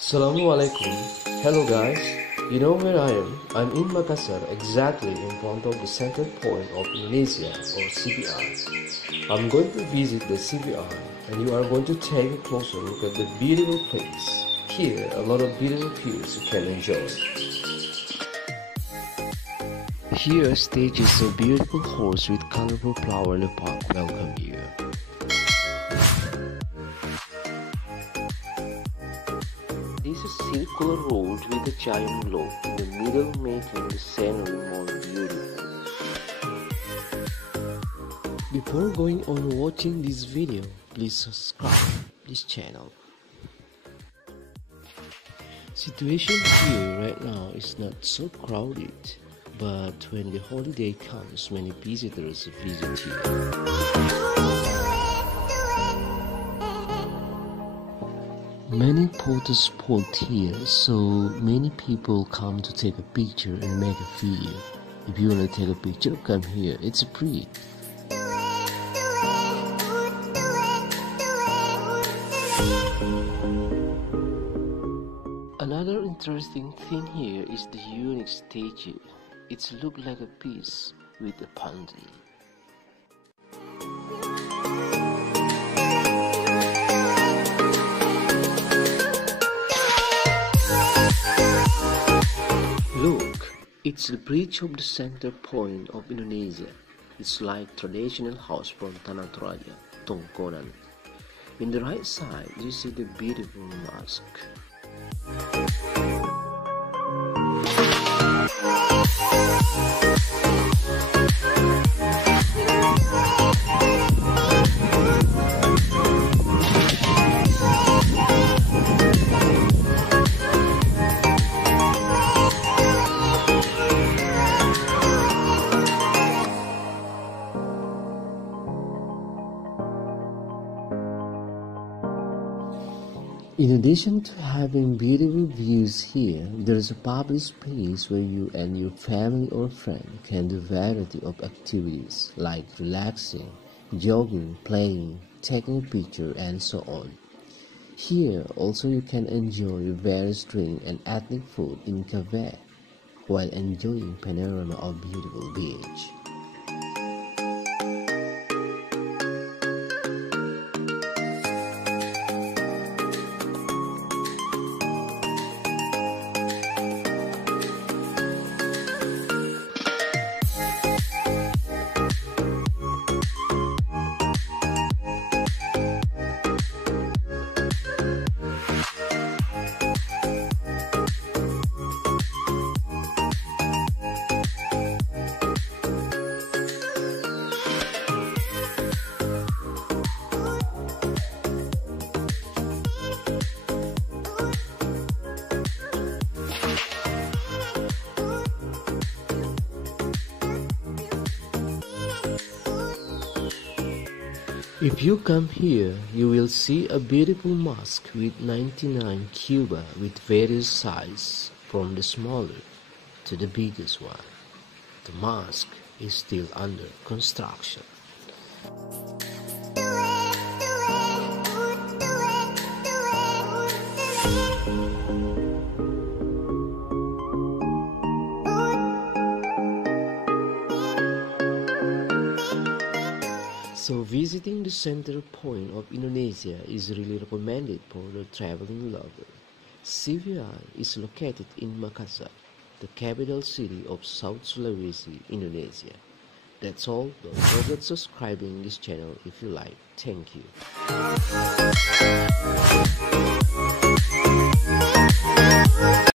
Assalamualaikum. Hello guys. You know where I am? I'm in Makassar, exactly in front of the center point of Indonesia or CBR. I'm going to visit the CBR and you are going to take a closer look at the beautiful place. Here, a lot of beautiful views you can enjoy. Here, stages of beautiful horse with colorful flower in the park welcome you. This is a circular road with a giant globe in the middle, making the scenery more beautiful. Before going on watching this video, please subscribe this channel. Situation here right now is not so crowded, but when the holiday comes, many visitors visit here. Many photo spots here, so many people come to take a picture and make a video. If you want to take a picture, come here, it's free. Another interesting thing here is the unique statue. It looks like a piece with a fountain. Look, it's the bridge of the center point of Indonesia. It's like traditional house from Tanah Toraja, Tongkonan. In the right side, you see the beautiful mosque. In addition to having beautiful views here, there is a public space where you and your family or friend can do a variety of activities like relaxing, jogging, playing, taking a picture, and so on. Here also you can enjoy various drink and ethnic food in cafe while enjoying panorama of beautiful beach. If you come here, you will see a beautiful mosque with 99 cuba with various sizes, from the smaller to the biggest one. The mosque is still under construction. So visiting the center point of Indonesia is really recommended for the traveling lover. CBR is located in Makassar, the capital city of South Sulawesi, Indonesia. That's all. Don't forget subscribing this channel if you like. Thank you.